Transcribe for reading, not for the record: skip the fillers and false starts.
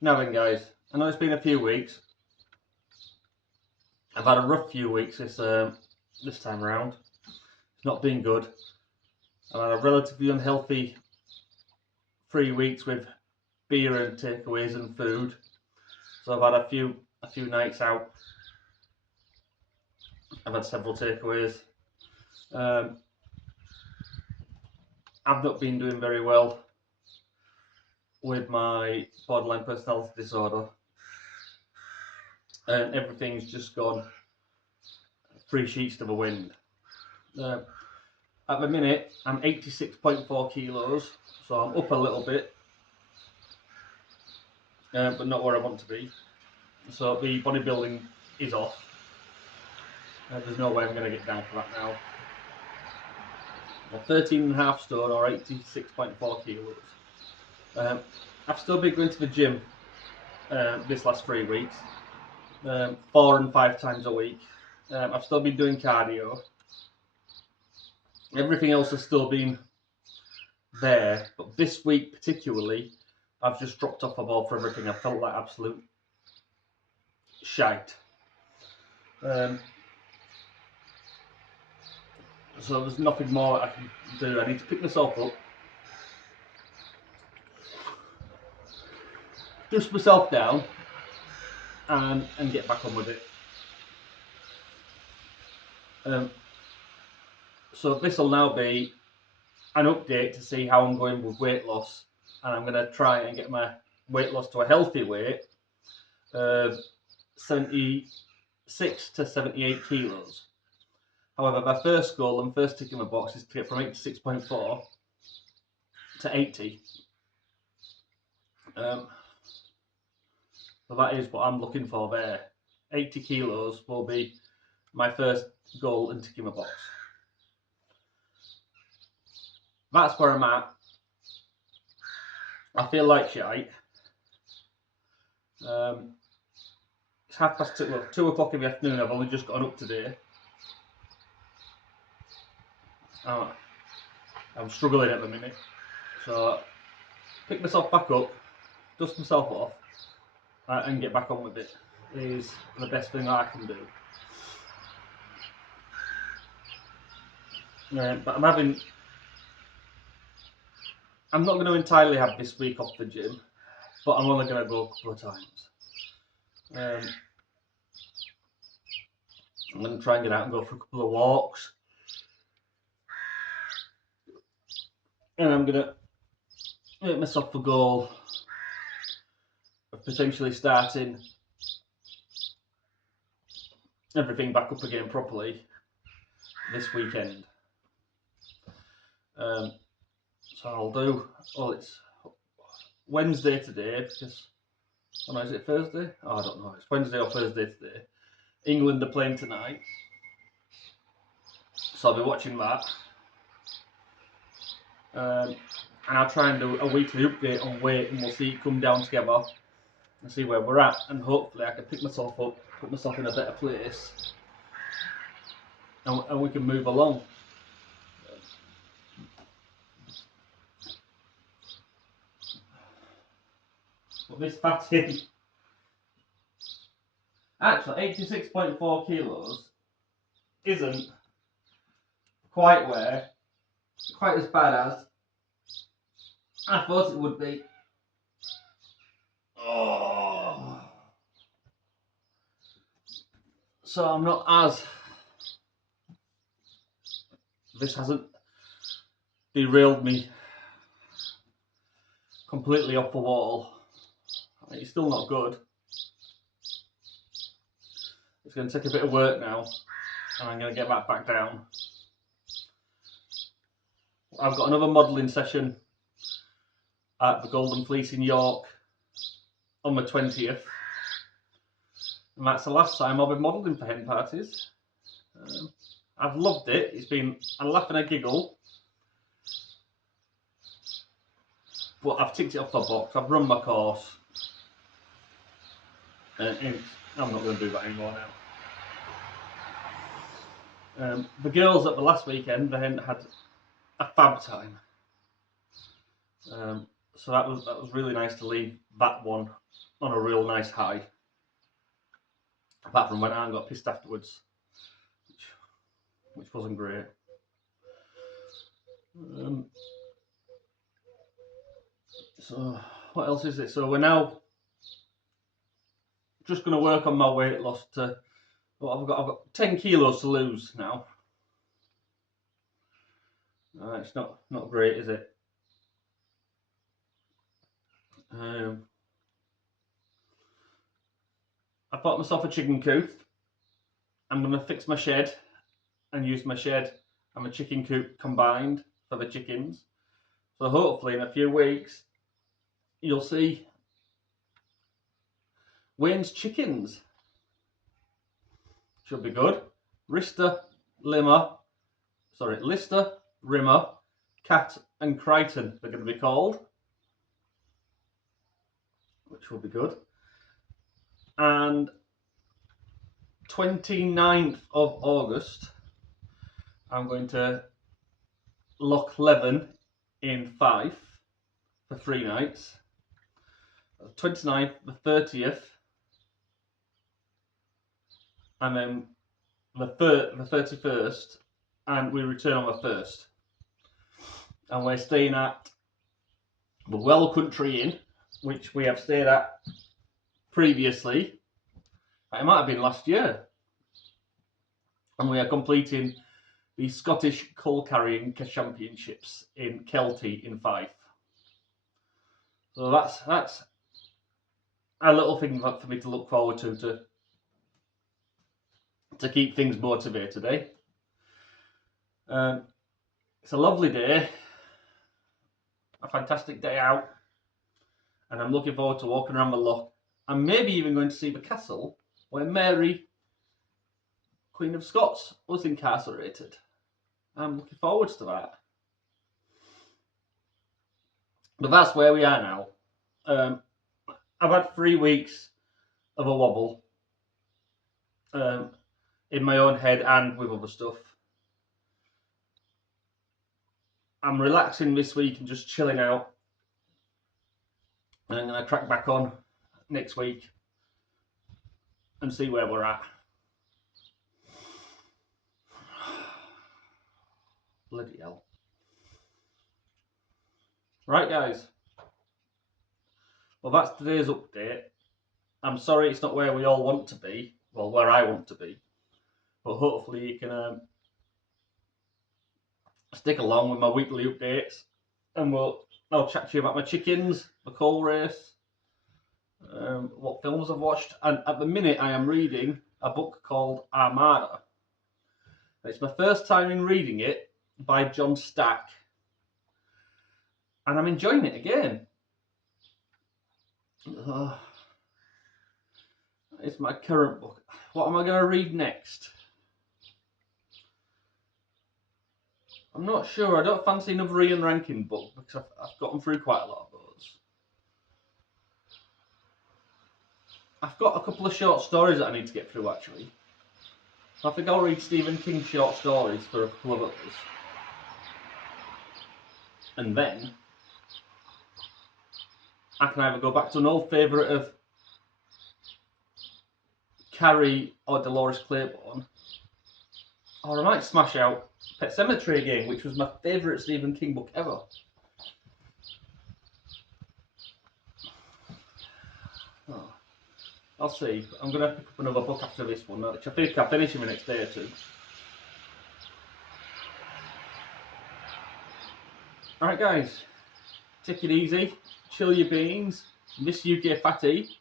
Now then, guys, I know it's been a few weeks. I've had a rough few weeks this time around. It's not been good. I've had a relatively unhealthy 3 weeks with beer and takeaways and food. So I've had a few nights out. I've had several takeaways. I've not been doing very well with my borderline personality disorder, and everything's just gone three sheets to the wind. At the minute, I'm 86.4 kilos, so I'm up a little bit, but not where I want to be. So the bodybuilding is off. There's no way I'm going to get down for that now. I'm 13.5 stone or 86.4 kilos. I've still been going to the gym this last 3 weeks, 4 and 5 times a week. I've still been doing cardio. Everything else has still been there, but this week particularly, I've just dropped off the ball for everything. I felt like absolute shite. So there's nothing more I can do. I need to pick myself up, dust myself down, and get back on with it. So this will now be an update to see how I'm going with weight loss, and I'm going to try and get my weight loss to a healthy weight of 76 to 78 kilos. However, my first goal and first tick in my box is to get from 86.4 to 80. So that is what I'm looking for there. 80 kilos will be my first goal and tick in my box. That's where I'm at. I feel like shite. It's 2:30, well, 2 o'clock in the afternoon. I've only just gotten up today. I'm struggling at the minute. So pick myself back up, dust myself off, and get back on with it is the best thing I can do. But I'm not going to entirely have this week off the gym, but I'm only going to go a couple of times. I'm going to try and get out and go for a couple of walks. And I'm going to make myself a goal of potentially starting everything back up again properly this weekend. So I'll do, it's Wednesday today because, is it Thursday? I don't know, it's Wednesday or Thursday today. England are playing tonight, so I'll be watching that. And I'll try and do a weekly update on weight, and we'll see it come down together and see where we're at, and hopefully I can pick myself up, put myself in a better place, and we can move along. But this fatty, actually 86.4 kilos isn't quite as bad as I thought it would be. Oh. So I'm not as, this hasn't derailed me completely off the wall. It's still not good. It's going to take a bit of work now, and I'm going to get that back down. I've got another modelling session at the Golden Fleece in York on the 20th, and that's the last time I'll be modelling for hen parties. I've loved it. It's been a laugh and a giggle, but I've ticked it off the box. I've run my course, and I'm not going to do that anymore now. The girls at the last weekend, they had a fab time. So that was really nice to leave that one on a real nice high. Apart from when Anne got pissed afterwards, which wasn't great. So what else is it? So we're now just going to work on my weight loss to. Well, I've got 10 kilos to lose now. It's not great, is it? I bought myself a chicken coop. I'm going to fix my shed and use my shed and my chicken coop combined for the chickens. So hopefully in a few weeks you'll see Wayne's chickens. Should be good. Lister, Rimmer, Cat and Crichton they're going to be called, which will be good. And 29th of August I'm going to Loch Leven in Fife for 3 nights. 29th, the 30th, and then the 31st, and we return on the 1st. And we're staying at the Well Country Inn, which we have stayed at previously. It might have been last year. And we are completing the Scottish Coal Carrying Championships in Kelty in Fife. So that's a little thing for me to look forward to keep things motivated, eh? It's a lovely day, a fantastic day out, and I'm looking forward to walking around the loch and maybe even going to see the castle where Mary, Queen of Scots, was incarcerated. I'm looking forward to that. But that's where we are now. I've had 3 weeks of a wobble in my own head and with other stuff. I'm relaxing this week and just chilling out. And I'm going to crack back on next week and see where we're at. Bloody hell. Right, guys. Well, that's today's update. I'm sorry it's not where we all want to be. Well, where I want to be. But hopefully you can stick along with my weekly updates. And I'll chat to you about my chickens, the coal race, what films I've watched. And at the minute I am reading a book called Armada. It's my first time in reading it by John Stack. And I'm enjoying it again. It's my current book. What am I going to read next? I'm not sure. I don't fancy another Ian Rankin book because I've gotten through quite a lot of those. I've got a couple of short stories that I need to get through actually. I think I'll read Stephen King's short stories for a couple of others. And then I can either go back to an old favourite of Carrie or Dolores Claiborne, or I might smash out Pet Sematary again, which was my favourite Stephen King book ever. Oh, I'll see. I'm going to pick up another book after this one, which I think I'll finish in the next day or two. Alright guys, take it easy, chill your beans, miss UK Fatty.